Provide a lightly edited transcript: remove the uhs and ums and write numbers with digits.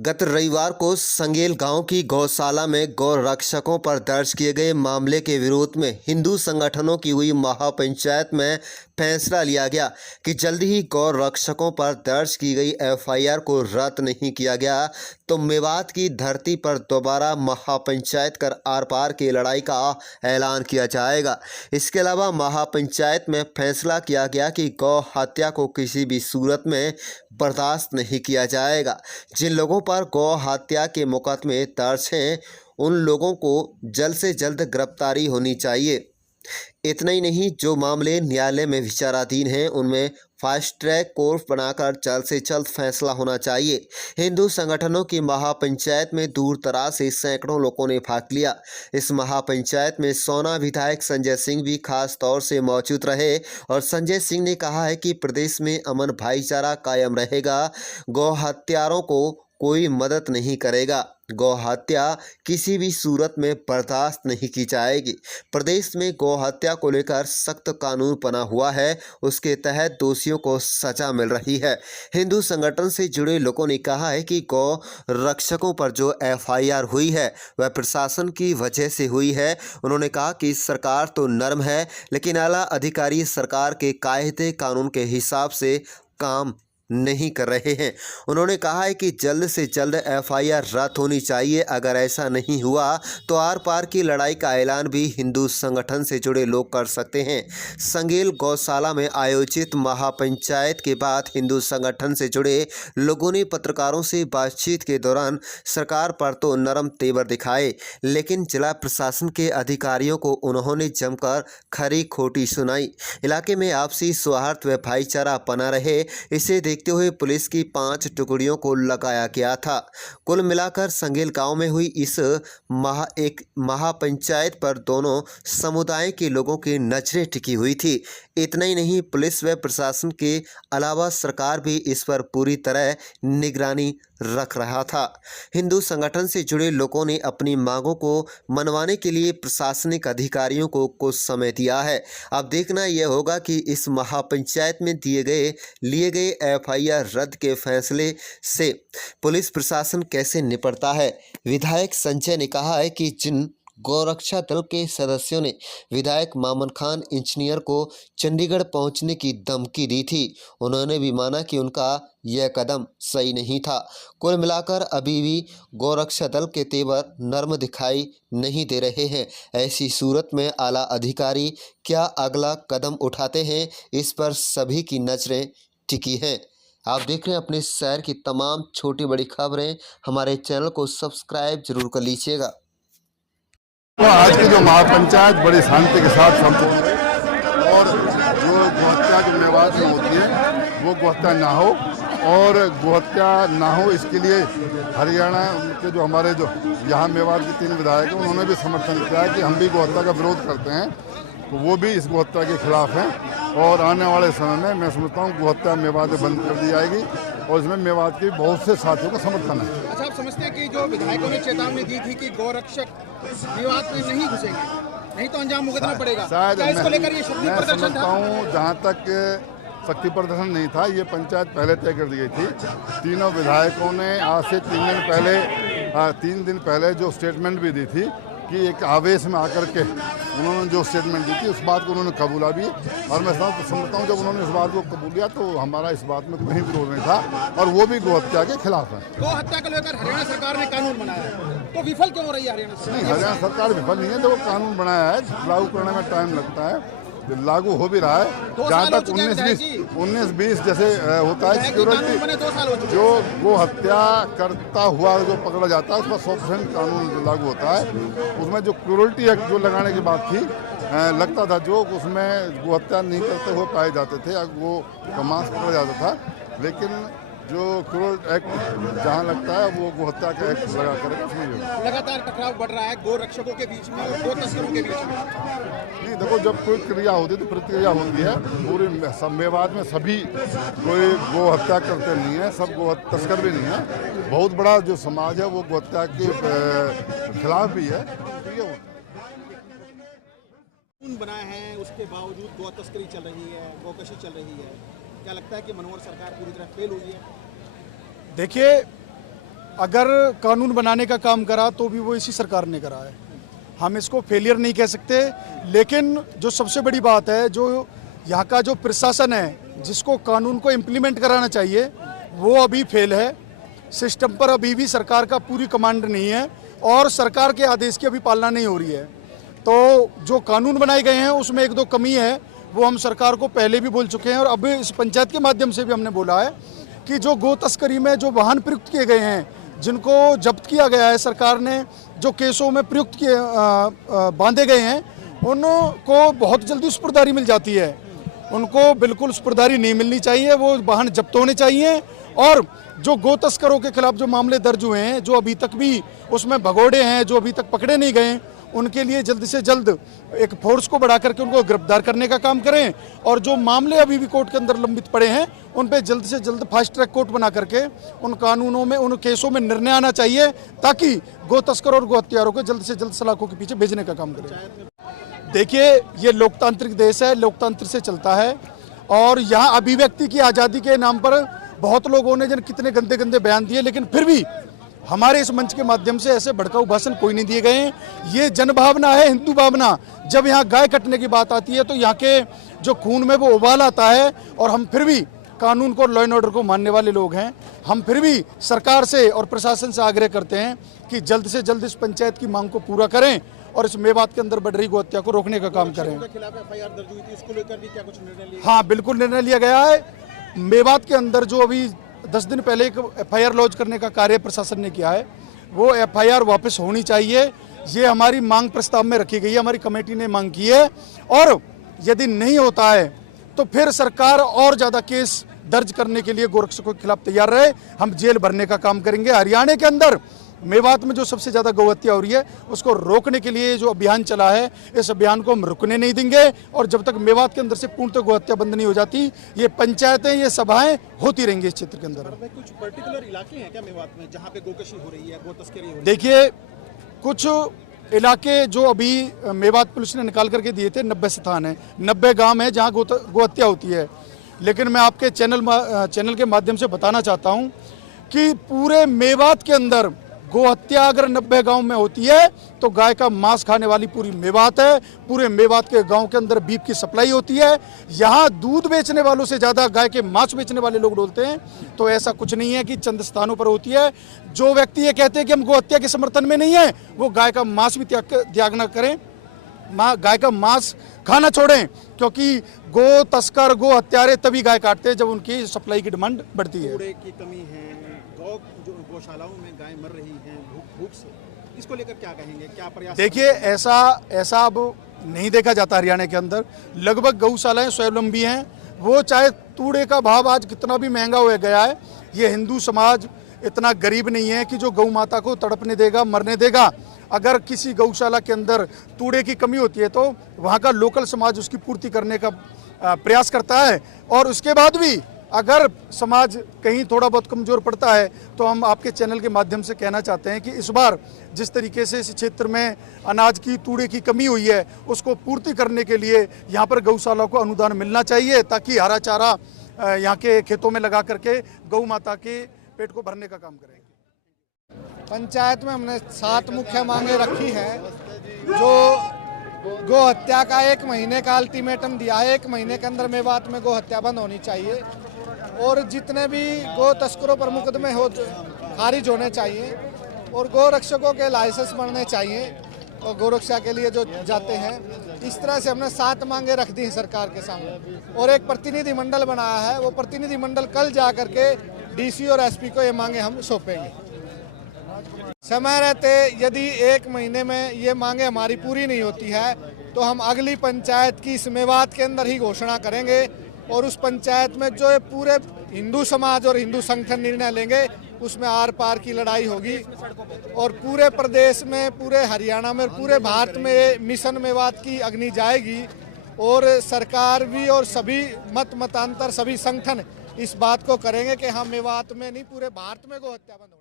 गत रविवार को संगेल गांव की गौशाला में गौ रक्षकों पर दर्ज किए गए मामले के विरोध में हिंदू संगठनों की हुई महापंचायत में फैसला लिया गया कि जल्द ही गौ रक्षकों पर दर्ज की गई एफआईआर को रद्द नहीं किया गया तो मेवात की धरती पर दोबारा महापंचायत कर आर पार की लड़ाई का ऐलान किया जाएगा। इसके अलावा महापंचायत में फैसला किया गया कि गौ हत्या को किसी भी सूरत में बर्दाश्त नहीं किया जाएगा। जिन लोगों पर गौ हत्या के मुकदमे दर्ज हैं उन लोगों को जल्द से जल्द गिरफ्तारी होनी चाहिए। इतना ही नहीं, जो मामले न्यायालय में विचाराधीन हैं उनमें फास्ट ट्रैक कोर्ट बनाकर जल्द से जल्द फैसला होना चाहिए। हिंदू संगठनों की महापंचायत में दूर दराज से सैकड़ों लोगों ने भाग लिया। इस महापंचायत में सोना विधायक संजय सिंह भी खास तौर से मौजूद रहे और संजय सिंह ने कहा है कि प्रदेश में अमन भाईचारा कायम रहेगा। गौ हत्यारों को कोई मदद नहीं करेगा। गौ हत्या किसी भी सूरत में बर्दाश्त नहीं की जाएगी। प्रदेश में गौ हत्या को लेकर सख्त कानून बना हुआ है, उसके तहत दोषियों को सजा मिल रही है। हिंदू संगठन से जुड़े लोगों ने कहा है कि गौ रक्षकों पर जो एफआईआर हुई है वह प्रशासन की वजह से हुई है। उन्होंने कहा कि सरकार तो नर्म है लेकिन आला अधिकारी सरकार के कायदे कानून के हिसाब से काम नहीं कर रहे हैं। उन्होंने कहा है कि जल्द से जल्द एफआईआर रद्द होनी चाहिए। अगर ऐसा नहीं हुआ तो आर पार की लड़ाई का ऐलान भी हिंदू संगठन से जुड़े लोग कर सकते हैं। संगेल गौशाला में आयोजित महापंचायत के बाद हिंदू संगठन से जुड़े लोगों ने पत्रकारों से बातचीत के दौरान सरकार पर तो नरम तेवर दिखाए, लेकिन जिला प्रशासन के अधिकारियों को उन्होंने जमकर खरी खोटी सुनाई। इलाके में आपसी सौहार्द व भाईचारा बना रहे, इसे देखते हुए पुलिस की 5 टुकड़ियों को लगाया गया था। कुल मिलाकर संगेल गांव में हुई इस महापंचायत पर दोनों समुदाय के लोगों की नजरें टिकी हुई थी। इतना ही नहीं, पुलिस व प्रशासन के अलावा सरकार भी इस पर पूरी तरह निगरानी रख रहा था। हिंदू संगठन से जुड़े लोगों ने अपनी मांगों को मनवाने के लिए प्रशासनिक अधिकारियों को कुछ समय दिया है। अब देखना यह होगा कि इस महापंचायत में लिए गए एफआईआर रद्द के फैसले से पुलिस प्रशासन कैसे निपटता है। विधायक संजय ने कहा है कि जिन गौरक्षा दल के सदस्यों ने विधायक मामन खान इंजीनियर को चंडीगढ़ पहुंचने की धमकी दी थी, उन्होंने भी माना कि उनका यह कदम सही नहीं था। कुल मिलाकर अभी भी गौरक्षा दल के तेवर नर्म दिखाई नहीं दे रहे हैं। ऐसी सूरत में आला अधिकारी क्या अगला कदम उठाते हैं, इस पर सभी की नज़रें टिकी हैं। आप देख रहे हैं अपने शहर की तमाम छोटी बड़ी खबरें। हमारे चैनल को सब्सक्राइब जरूर कर लीजिएगा। तो आज की जो महापंचायत बड़ी शांति के साथ संपन्न हुई और जो गोहत्या जो मेवात में होती है वो गोहत्या ना हो और गोहत्या ना हो इसके लिए हरियाणा के जो हमारे जो यहाँ मेवात के 3 विधायक हैं उन्होंने भी समर्थन किया है कि हम भी गोहत्या का विरोध करते हैं, तो वो भी इस गोहत्या के खिलाफ हैं। और आने वाले समय में मैं समझता हूँ गोहत्या मेवात में बंद कर दी जाएगी और इसमें मेवात के बहुत से साथियों का समर्थन है। अच्छा, आप समझते हैं कि जो विधायकों ने चेतावनी दी थी कि गौरक्षक मेवात में नहीं घुसेंगे, नहीं तो अंजाम भुगतना पड़ेगा, क्या इसको लेकर ये शक्ति प्रदर्शन था? जहाँ तक शक्ति प्रदर्शन नहीं था, ये पंचायत पहले तय कर दी गई थी। तीनों विधायकों ने आज से 3 दिन पहले जो स्टेटमेंट भी दी थी कि एक आवेश में आकर के उन्होंने जो स्टेटमेंट दी थी उस बात को उन्होंने कबूला भी। और मैं समझता हूँ जब उन्होंने इस बात को कबूल किया तो हमारा इस बात में कोई विरोध नहीं था और वो भी गोहत्या के खिलाफ है। गौ हत्या को लेकर हरियाणा सरकार ने कानून बनाया है, तो विफल क्यों हो रही है हरियाणा सरकार? नहीं, हरियाणा सरकार विफल नहीं है। जो कानून बनाया है लागू करने में टाइम लगता है, लागू हो भी रहा है। जहाँ तक 19-20 जैसे होता है सिक्योरिटी, जो गो हत्या करता हुआ जो पकड़ा जाता है उस पर 100% कानून लागू होता है। उसमें जो क्रूरल्टी एक्ट जो लगाने की बात थी, लगता था जो उसमें गो हत्या नहीं करते हुए पाए जाते थे या गो का मांस पकड़ा जाता था, लेकिन जो क्रूरल एक्ट जहाँ लगता है वो गो हत्या का एक्ट लगा करेगा। लगातार टकराव बढ़ रहा है गो रक्षकों के बीच में और गो तस्करों के बीच में। नहीं, देखो, जब कोई क्रिया होती है तो प्रतिक्रिया होती है। पूरे मेवात में सभी कोई गो हत्या करते नहीं है, सब गो तस्कर भी नहीं है। बहुत बड़ा जो समाज है वो गो हत्या के खिलाफ भी है। बनाए हैं उसके बावजूद गौ तस्करी चल रही है, गौकशी चल रही है। क्या लगता है कि मनोहर सरकार पूरी तरह फेल हुई है? देखिए, अगर कानून बनाने का काम करा तो भी वो इसी सरकार ने करा है, हम इसको फेलियर नहीं कह सकते। लेकिन जो सबसे बड़ी बात है, जो यहाँ का जो प्रशासन है जिसको कानून को इम्प्लीमेंट कराना चाहिए वो अभी फेल है। सिस्टम पर अभी भी सरकार का पूरी कमांड नहीं है और सरकार के आदेश की अभी पालना नहीं हो रही है। तो जो कानून बनाए गए हैं उसमें एक दो कमी है, वो हम सरकार को पहले भी बोल चुके हैं और अब इस पंचायत के माध्यम से भी हमने बोला है कि जो गो तस्करी में जो वाहन प्रयुक्त किए गए हैं, जिनको जब्त किया गया है, सरकार ने जो केसों में प्रयुक्त किए बांधे गए हैं, उनको बहुत जल्दी सुपुर्दारी मिल जाती है। उनको बिल्कुल सुपुर्दारी नहीं मिलनी चाहिए, वो वाहन जब्त होने चाहिए। और जो गो तस्करों के खिलाफ जो मामले दर्ज हुए हैं, जो अभी तक भी उसमें भगोड़े हैं, जो अभी तक पकड़े नहीं गए, उनके लिए जल्द से जल्द एक फोर्स को बढ़ा करके उनको गिरफ्तार करने का काम करें। और जो मामले अभी भी कोर्ट के अंदर लंबित पड़े हैं उन पे जल्द से जल्द फास्ट ट्रैक कोर्ट बना करके उन कानूनों में, उन केसों में निर्णय आना चाहिए, ताकि गो तस्कर और गो हत्यारों को जल्द से जल्द सलाखों के पीछे भेजने का काम करें। देखिए, ये लोकतांत्रिक देश है, लोकतंत्र से चलता है और यहाँ अभिव्यक्ति की आज़ादी के नाम पर बहुत लोगों ने जन कितने गंदे गंदे बयान दिए, लेकिन फिर भी हमारे इस मंच के माध्यम से ऐसे भड़काऊ भाषण कोई नहीं दिए गए हैं। ये जन भावना है, हिंदू भावना। जब यहाँ गाय कटने की बात आती है तो यहाँ के जो खून में वो उबाल आता है और हम फिर भी कानून को, लॉ एंड ऑर्डर को मानने वाले लोग हैं। हम फिर भी सरकार से और प्रशासन से आग्रह करते हैं कि जल्द से जल्द इस पंचायत की मांग को पूरा करें और इस मेवात के अंदर बढ़ रही गोहत्या को रोकने का काम करें। हाँ, बिल्कुल निर्णय लिया गया है। मेवात के अंदर जो अभी 10 दिन पहले एक FIR लॉन्च करने का कार्य प्रशासन ने किया है, वो FIR वापस होनी चाहिए। ये हमारी मांग प्रस्ताव में रखी गई है, हमारी कमेटी ने मांग की है। और यदि नहीं होता है तो फिर सरकार और ज़्यादा केस दर्ज करने के लिए गोरक्षकों के खिलाफ तैयार रहे। हम जेल भरने का काम करेंगे। हरियाणा के अंदर मेवात में जो सबसे ज़्यादा गौहत्या हो रही है उसको रोकने के लिए जो अभियान चला है, इस अभियान को हम रुकने नहीं देंगे। और जब तक मेवात के अंदर से पूर्णतः गौहत्या बंद नहीं हो जाती, ये पंचायतें, ये सभाएं होती रहेंगी इस क्षेत्र के अंदर। कुछ पर्टिकुलर इलाके हैं क्या मेवात में जहाँ पे गोकशी हो रही है, गो तस्करी हो रही है? देखिए, कुछ इलाके जो अभी मेवात पुलिस ने निकाल करके दिए थे, 90 स्थान है, 90 गांव है जहां गोहत्या होती है। लेकिन मैं आपके चैनल के माध्यम से बताना चाहता हूं कि पूरे मेवात के अंदर गोहत्या अगर 90 गांव में होती है तो गाय का मांस खाने वाली पूरी मेवात है। पूरे मेवात के गांव के अंदर बीफ की सप्लाई होती है। यहाँ दूध बेचने वालों से ज़्यादा गाय के मांस बेचने वाले लोग डोलते हैं। तो ऐसा कुछ नहीं है कि चंद स्थानों पर होती है। जो व्यक्ति ये कहते हैं कि हम गोहत्या के समर्थन में नहीं है, वो गाय का मांस भी त्याग न करें, गाय का मांस खाना छोड़ें। क्योंकि गो तस्कर, गो हत्यारे तभी गाय काटते हैं जब उनकी सप्लाई की डिमांड बढ़ती है। कूड़े की कमी है, जो गौशालाओं में गाय मर रही हैं भूख से, इसको लेकर क्या कहेंगे, क्या प्रयास? देखिए, ऐसा अब नहीं देखा जाता हरियाणा के अंदर। लगभग गौशालाएं स्वावलंबी हैं। वो चाहे तूड़े का भाव आज कितना भी महंगा हो गया है, ये हिंदू समाज इतना गरीब नहीं है कि जो गौ माता को तड़पने देगा, मरने देगा। अगर किसी गौशाला के अंदर तूड़े की कमी होती है तो वहाँ का लोकल समाज उसकी पूर्ति करने का प्रयास करता है। और उसके बाद भी अगर समाज कहीं थोड़ा बहुत कमज़ोर पड़ता है तो हम आपके चैनल के माध्यम से कहना चाहते हैं कि इस बार जिस तरीके से इस क्षेत्र में अनाज की, तूड़े की कमी हुई है, उसको पूर्ति करने के लिए यहाँ पर गौशाला को अनुदान मिलना चाहिए, ताकि हरा चारा यहाँ के खेतों में लगा करके गौ माता के पेट को भरने का काम करें। पंचायत में हमने 7 मुख्य मांगे रखी हैं। जो गो हत्या का 1 महीने का अल्टीमेटम दिया है, 1 महीने के अंदर मेवात में गो हत्या बंद होनी चाहिए और जितने भी गो तस्करों पर मुकदमे हो खारिज होने चाहिए और गो रक्षकों के लाइसेंस बनने चाहिए और गो रक्षा के लिए जो जाते हैं। इस तरह से हमने 7 मांगे रख दी हैं सरकार के सामने और एक प्रतिनिधि मंडल बनाया है। वो प्रतिनिधि मंडल कल जा करके DC और SP को ये मांगे हम सौंपेंगे। समय रहते यदि 1 महीने में ये मांगे हमारी पूरी नहीं होती है तो हम अगली पंचायत की इस मेवात के अंदर ही घोषणा करेंगे और उस पंचायत में जो पूरे हिंदू समाज और हिंदू संगठन निर्णय लेंगे उसमें आर पार की लड़ाई होगी और पूरे प्रदेश में, पूरे हरियाणा में, पूरे भारत में मिशन मेवात की अग्नि जाएगी। और सरकार भी और सभी मतांतर सभी संगठन इस बात को करेंगे कि हम मेवात में नहीं, पूरे भारत में गो हत्या बंद हो।